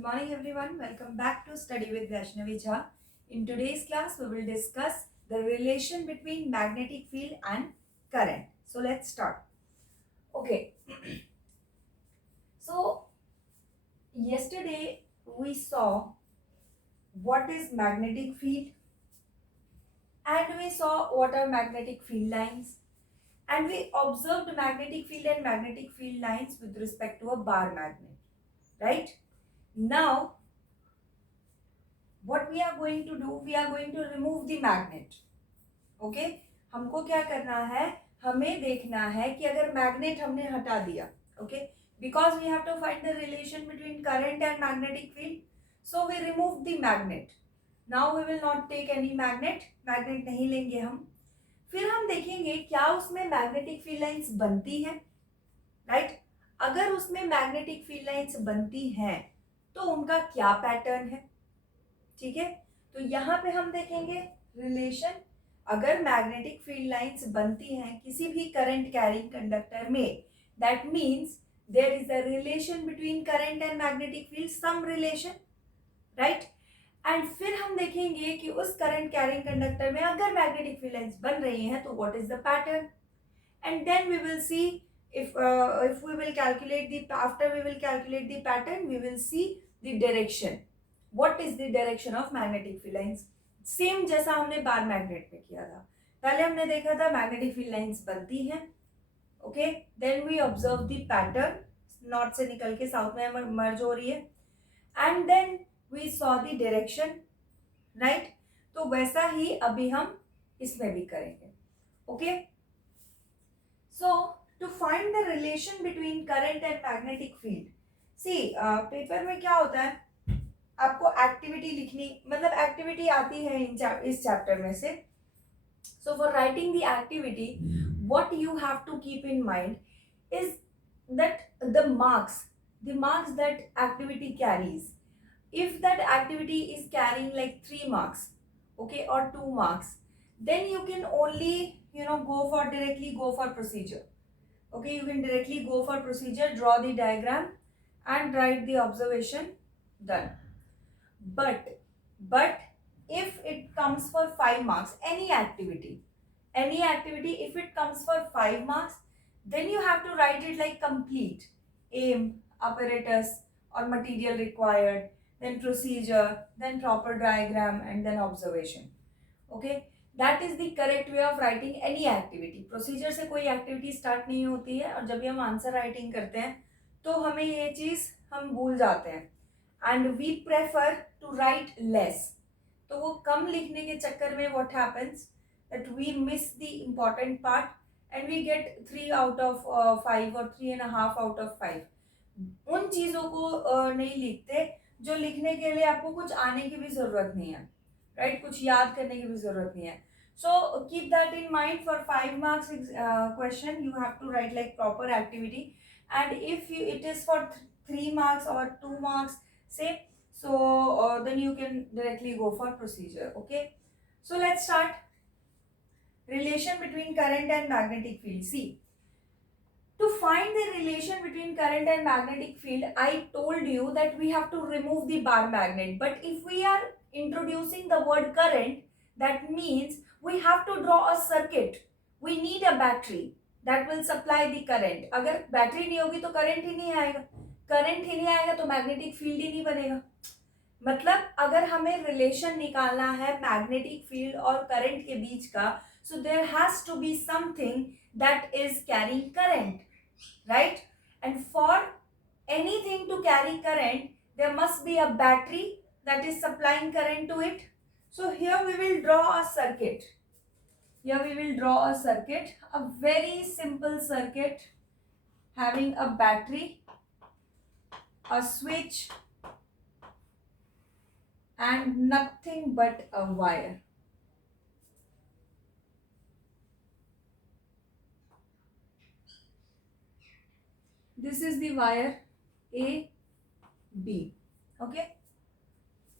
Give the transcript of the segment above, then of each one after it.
Good morning everyone. Welcome back to Study with Vaishnavi Jha. In today's class, we will discuss the relation between magnetic field and current. So let's start. Okay. So yesterday we saw what is magnetic field and we saw what are magnetic field lines and we observed magnetic field and magnetic field lines with respect to a bar magnet, right? Now what we are going to do, we are going to remove the magnet. Okay हमको क्या करना है, हमें देखना है कि अगर मैग्नेट हमने हटा दिया, okay, because we have to find the relation between current and magnetic field, so we remove the magnet. Now we will not take any magnet, magnet नहीं लेंगे हम. फिर हम देखेंगे क्या उसमें मैग्नेटिक फील्ड लाइंस बनती है, राइट? अगर उसमें मैग्नेटिक फील्ड लाइंस बनती हैं तो उनका क्या पैटर्न है, ठीक है? तो यहाँ पे हम देखेंगे रिलेशन. अगर मैग्नेटिक फील्ड लाइंस बनती हैं किसी भी करंट कैरिंग कंडक्टर में, that means there is a relation between current and magnetic field, some relation, right? And फिर हम देखेंगे कि उस करंट कैरिंग कंडक्टर में अगर मैग्नेटिक फील्ड लाइंस बन रही हैं तो what is the pattern, and then we will see if we will calculate the, after we will calculate the pattern, we will see the direction, what is the direction of magnetic field lines. Same जैसा हमने bar magnet में किया था. पहले हमने देखा था magnetic field lines बनती हैं, okay, then we observe the pattern, north से निकल के साउथ में मर्ज हो रही है, and then we saw the direction, right? तो वैसा ही अभी हम इसमें भी करेंगे, okay. So to find the relation between current and magnetic field, see paper में क्या होता है, आपको एक्टिविटी लिखनी, मतलब एक्टिविटी आती है इस चैप्टर में से. So for writing the activity what you have to keep in mind is that the marks that activity carries, if that activity is carrying like 3 marks, okay, or 2 marks, then you can only directly go for procedure, okay, you can directly go for procedure, draw the diagram and write the observation, done. But if it comes for 5 marks, any activity, if it comes for 5 marks, then you have to write it like complete: aim, apparatus or material required, then procedure, then proper diagram and then observation, okay. That is the correct way of writing any activity. Procedure से कोई activity start नहीं होती है, और जब भी हम answer writing करते हैं तो हमें ये चीज़ हम भूल जाते हैं, and we prefer to write less. तो वो कम लिखने के चक्कर में what happens that we miss the important part and we get 3 out of 5 और 3.5 आउट ऑफ 5. उन चीज़ों को नहीं लिखते जो लिखने के लिए आपको कुछ आने की भी ज़रूरत नहीं है, राइट? कुछ याद करने की भी ज़रूरत नहीं है. So keep that in mind. For 5 marks question you have to write like proper activity, and if it is for 3 marks or 2 marks, say, so then you can directly go for procedure, okay. So let's start. Relation between current and magnetic field. See, to find the relation between current and magnetic field, I told you that we have to remove the bar magnet, but if we are introducing the word current, that means we have to draw a circuit. We need a battery that will supply the current. अगर बैटरी नहीं होगी तो करंट ही नहीं आएगा, करंट ही नहीं आएगा तो magnetic field ही नहीं बनेगा. मतलब अगर हमें रिलेशन निकालना है मैग्नेटिक फील्ड और करंट के बीच का, so there has to be something that is carrying current, right? And for anything to carry current, there must be a battery that is supplying current to it. So here we will draw a circuit. Here we will draw a circuit, a very simple circuit having a battery, a switch and nothing but a wire. This is the wire A, B, okay.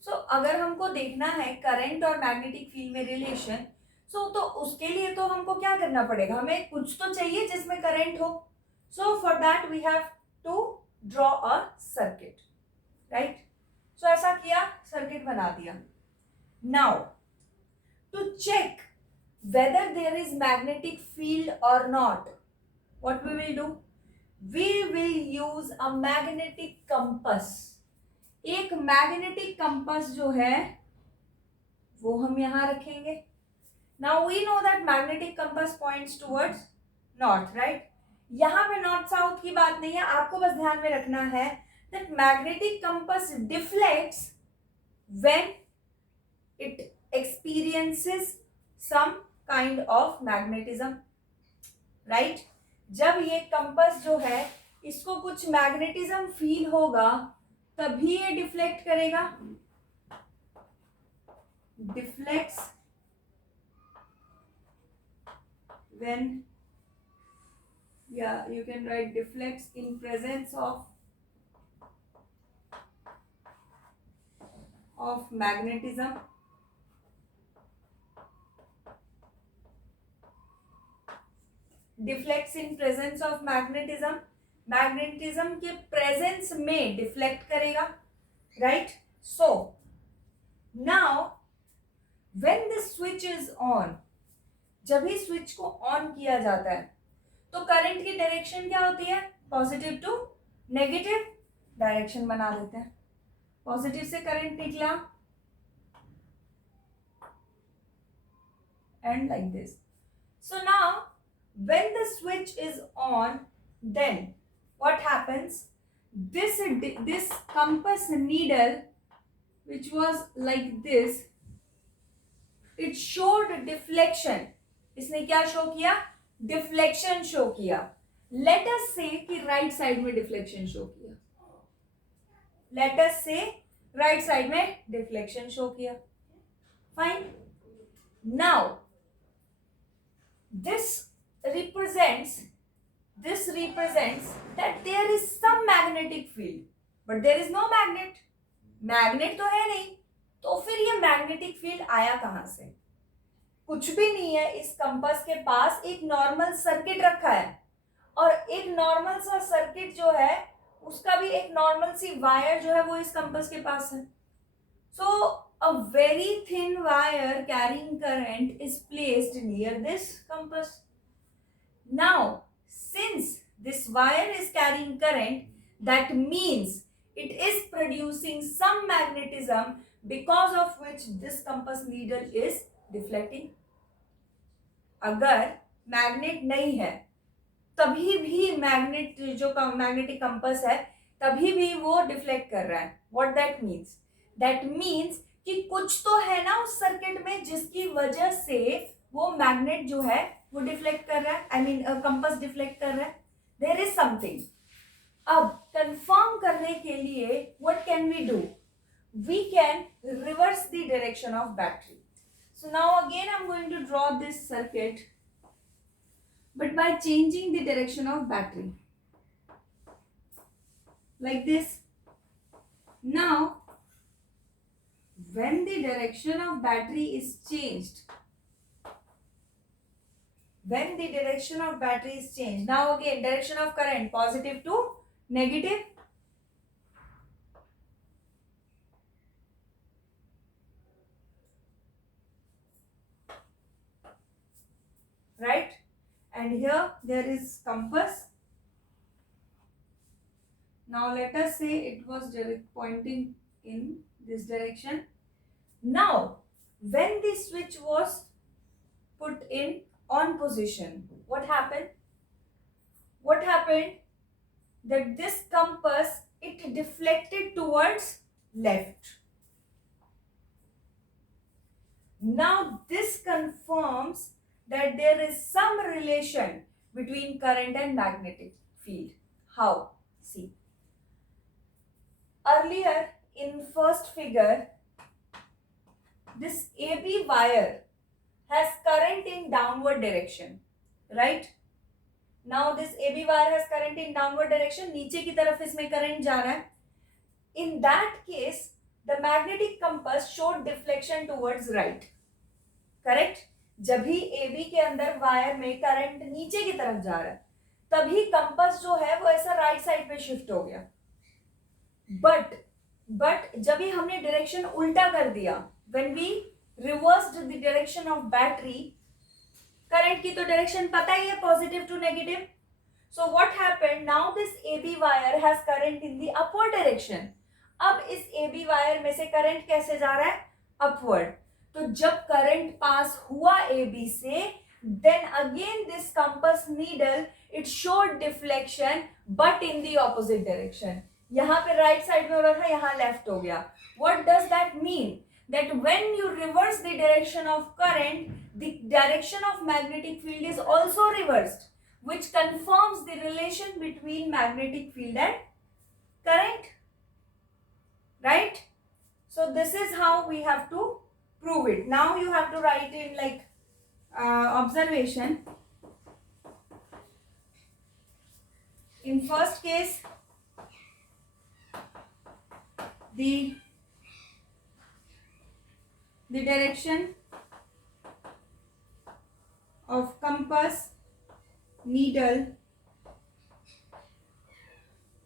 So अगर हमको देखना है करंट और magnetic field में रिलेशन, तो उसके लिए तो हमको क्या करना पड़ेगा, हमें कुछ तो चाहिए जिसमें करंट हो. So for that we have to draw a circuit, right? So ऐसा किया, सर्किट बना दिया. Now to check whether there is magnetic field or not, what we will do, we will use a magnetic compass. एक magnetic compass जो है वो हम यहां रखेंगे. Now we know that magnetic compass points towards north, right? यहां पे north south की बात नहीं है, आपको बस ध्यान में रखना है that magnetic compass deflects when it experiences some kind of magnetism, right? जब ये कंपास जो है इसको कुछ मैग्नेटिज्म फील होगा तभी ये डिफ्लेक्ट करेगा. Deflects when, yeah, you can write deflects in presence of magnetism. Deflects in presence of magnetism, magnetism के प्रेजेंस में डिफ्लेक्ट करेगा, right? So now when the switch is on, जब ही स्विच को ऑन किया जाता है तो करंट की डायरेक्शन क्या होती है? पॉजिटिव टू नेगेटिव डायरेक्शन बना देते हैं. पॉजिटिव से करंट निकला and like this. So now when the switch is on, then what happens, this compass needle which was like this, it showed deflection. इसने क्या शो किया? डिफ्लेक्शन शो किया. लेट अस से कि राइट साइड में डिफ्लेक्शन शो किया. Let us से right side में डिफ्लेक्शन शो किया. Fine. Now this represents that there is some magnetic field, but there is no magnet. Magnet तो है नहीं, तो फिर ये मैग्नेटिक फील्ड आया कहां से? कुछ भी नहीं है. इस कंपास के पास एक नॉर्मल सर्किट रखा है और एक नॉर्मल सा सर्किट जो है उसका भी एक नॉर्मल सी वायर जो है वो इस कंपास के पास है. सो a very thin wire carrying current is placed near this compass. Now, since this wire is carrying current, that means it is producing some magnetism because of which this compass needle is deflecting. अगर मैग्नेट नहीं है तभी भी मैग्नेट जो magnetic compass है तभी भी वो डिफ्लेक्ट कर रहा है. What that means? That means कि कुछ तो है ना उस सर्किट में जिसकी वजह से वो मैग्नेट जो है वो डिफ्लेक्ट कर रहा है. आई मीन कंपास डिफ्लेक्ट कर रहा है. There is something. अब कंफर्म करने के लिए what can we do? We can reverse the direction of battery. So now again I am going to draw this circuit but by changing the direction of battery like this. Now when the direction of battery is changed, when the direction of battery is changed, now again direction of current positive to negative, right? And here there is compass. Now let us say it was pointing in this direction. Now when the switch was put in on position, what happened? That this compass, it deflected towards left. Now this confirms that there is some relation between current and magnetic field. How? See, earlier in first figure, this AB wire has current in downward direction, right? Now this AB wire has current in downward direction. नीचे की तरफ इसमें करंट जा रहा है. In that case, the magnetic compass showed deflection towards right. Correct? जब भी AB के अंदर वायर में करंट नीचे की तरफ जा रहा है तभी कंपास जो है वो ऐसा राइट साइड पे शिफ्ट हो गया. But बट जब भी हमने डायरेक्शन उल्टा कर दिया, when we reversed the direction of battery, current की तो डायरेक्शन पता ही है, positive to negative. So what happened, now this AB wire has current in the upward direction. अब इस AB वायर में से करंट कैसे जा रहा है, अपवर्ड. तो जब करंट पास हुआ AB से, then again this compass needle it showed deflection but in the opposite direction. यहाँ पे राइट साइड में हो रहा था, यहाँ लेफ्ट हो गया. What does that mean? That when you reverse the direction of current, the direction of magnetic field is also reversed, which confirms the relation between magnetic field and current. Right? So this is how we have to prove it. Now you have to write in like observation. In first case, the direction of compass needle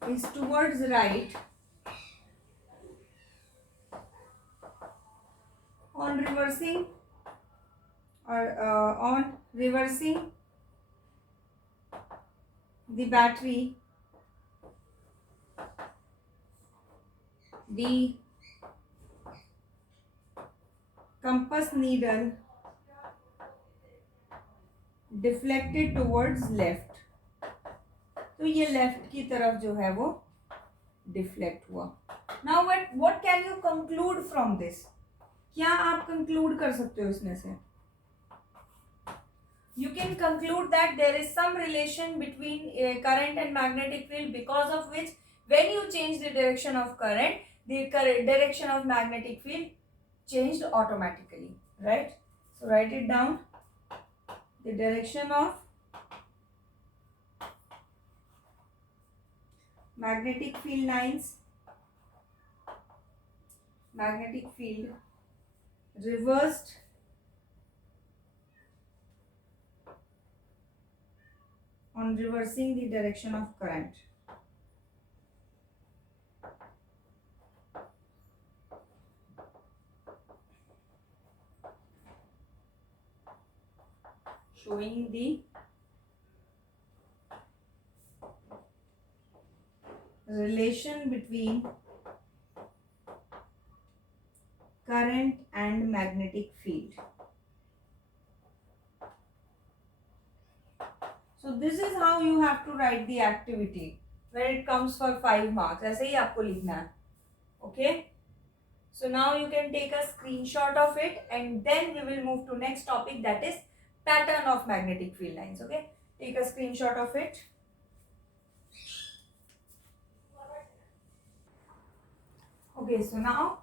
is towards right. On reversing the battery, the compass needle deflected towards left. तो ये लेफ्ट की तरफ जो है वो डिफ्लेक्ट हुआ. Now what can you conclude from this? क्या आप कंक्लूड कर सकते हो इसमें से? You can conclude that there is some relation between current and magnetic field, because of which when you change the direction of current, the direction of magnetic field changed automatically, right? So write it down. The direction of magnetic field lines, magnetic field reversed on reversing the direction of current. Showing the relation between current and magnetic field. So this is how you have to write the activity when it comes for 5 marks. ऐसे ही आपको लिखना है. Okay? So now you can take a screenshot of it and then we will move to next topic, that is pattern of magnetic field lines. Okay? Take a screenshot of it. Okay, so now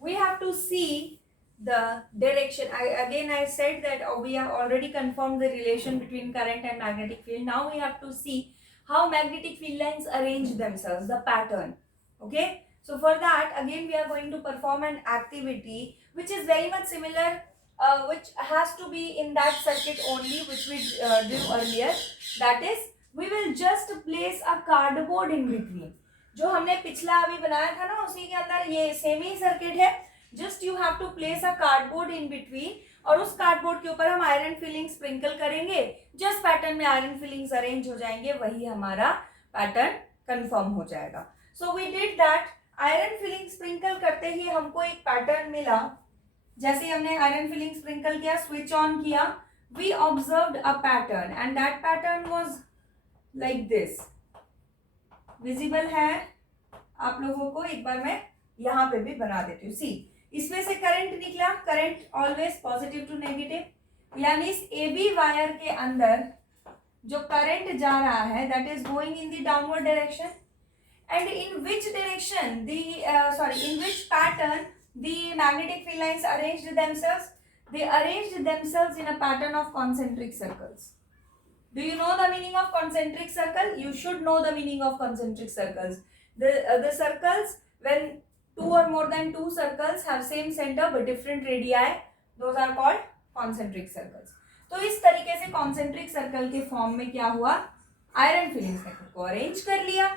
we have to see the direction. I said that we have already confirmed the relation between current and magnetic field. Now we have to see how magnetic field lines arrange themselves, the pattern. Okay, so for that again we are going to perform an activity which is very much similar, which has to be in that circuit only, which we did earlier. That is, we will just place a cardboard in between. जो हमने पिछला अभी बनाया था ना, उसी के अंदर ये सेम ही सर्किट है. Just you have to place a cardboard in between, और उस कार्डबोर्ड के ऊपर हम आयरन फिलिंग स्प्रिंकल करेंगे. जिस पैटर्न में आयरन फिलिंग्स अरेंज हो जाएंगे वही हमारा पैटर्न कंफर्म हो जाएगा. So we did that. Iron filing sprinkle करते ही हमको एक पैटर्न मिला. जैसे हमने आयरन फिलिंग स्प्रिंकल किया, स्विच ऑन किया, we observed a pattern and that pattern was like this. Visible है आप लोगों को? एक बार मैं यहाँ पे भी बना देती हूँ. सी, इसमें से करंट निकला. Current always positive to negative, यानी इस AB वायर के अंदर जो करंट जा रहा है that is going in the downward direction. And in which direction in which pattern the magnetic field lines arranged themselves? They arranged themselves in a pattern of concentric circles. Do you know the meaning of concentric circle? You should know the meaning of concentric circles. The circles, when two or more than two circles have same center but different radii, those are called concentric circles. तो इस तरीके से concentric circle के फॉर्म में क्या हुआ, iron filings ने खुद को अरेंज कर लिया.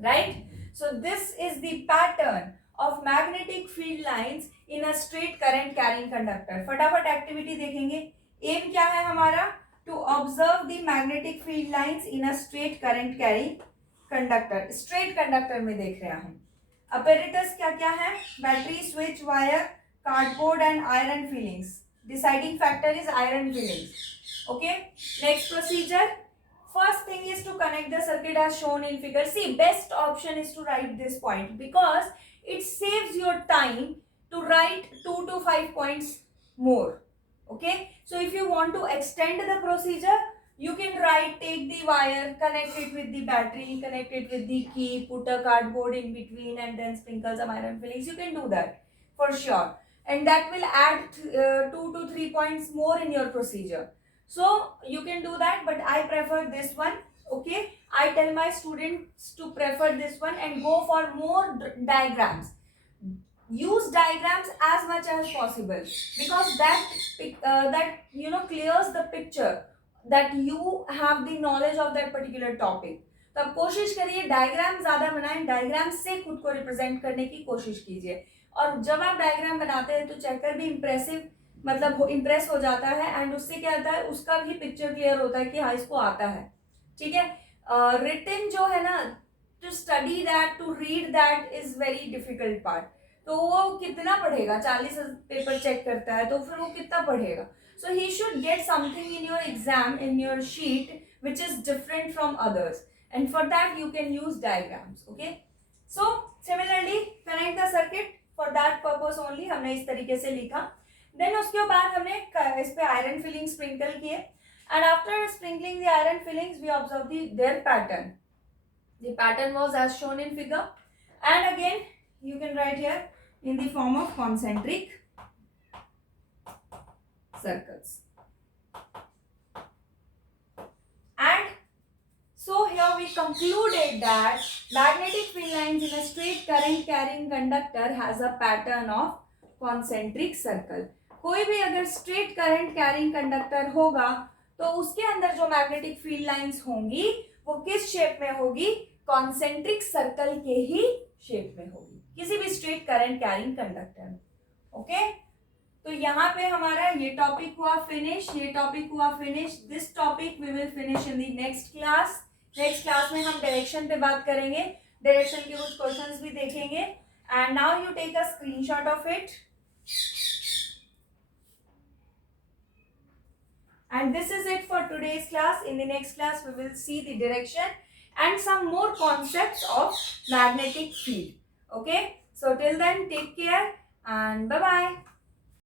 right? So this is the pattern of magnetic field lines in a straight current carrying conductor. फटाफट एक्टिविटी देखेंगे. एम क्या है हमारा? To observe the magnetic field lines in a straight current carrying conductor. Straight conductor में देख रहे हैं हम. अपैरेटस क्या क्या है? Battery, switch, wire, cardboard and iron filings. Deciding factor is iron filings. Okay, next procedure. First thing is to connect the circuit as shown in figure. See, best option is to write this point because it saves your time to write 2 to 5 points more. Okay, so if you want to extend the procedure, you can write, take the wire, connect it with the battery, connect it with the key, put a cardboard in between and then sprinkle some iron fillings. You can do that for sure, and that will add 2 to 3 points more in your procedure. So you can do that, but I prefer this one. Okay, I tell my students to prefer this one and go for more diagrams. Use diagrams as much as possible because that clears the picture that you have the knowledge of that particular topic. तो अब कोशिश करिए डायग्राम ज्यादा बनाएं, डायग्राम से खुद को रिप्रेजेंट करने की कोशिश कीजिए. और जब आप डायग्राम बनाते हैं तो चेकर भी इंप्रेसिव, मतलब इम्प्रेस हो जाता है एंड उससे क्या होता है, उसका भी पिक्चर क्लियर होता है कि हाँ इसको आता है. ठीक है. रिटन जो है ना, to study that, to read that is very difficult part. तो वो कितना पढ़ेगा? 40 पेपर चेक करता है तो फिर वो कितना पढ़ेगा? So he should get something in your exam, in your sheet which is different from others, and for that you can use diagrams. Okay, so similarly connect the circuit. For that purpose only हमने इस तरीके से लिखा. देन उसके बाद हमने इस पे आयरन फिलिंग स्प्रिंकल किए and after sprinkling the iron filings we observe their pattern. The pattern was as shown in figure and again you can write here in the form of concentric circles. And so here we concluded that magnetic field lines in a straight current carrying conductor has a pattern of concentric circle. कोई भी अगर straight current carrying conductor होगा तो उसके अंदर जो magnetic field lines होंगी वो किस शेप में होगी? कॉन्सेंट्रिक सर्कल के ही शेप में होगी किसी भी स्ट्रेट करंट कैरिंग कंडक्टर में. ओके, तो यहाँ पे हमारा ये टॉपिक हुआ फिनिश, ये टॉपिक हुआ finish. This topic we will finish in the next class. Next class में हम डायरेक्शन पे बात करेंगे, डायरेक्शन के कुछ क्वेश्चंस भी देखेंगे. And now you take a screenshot of it. And this is it for today's class. In the next class, we will see the direction and some more concepts of magnetic field. Okay. So till then, take care and bye-bye.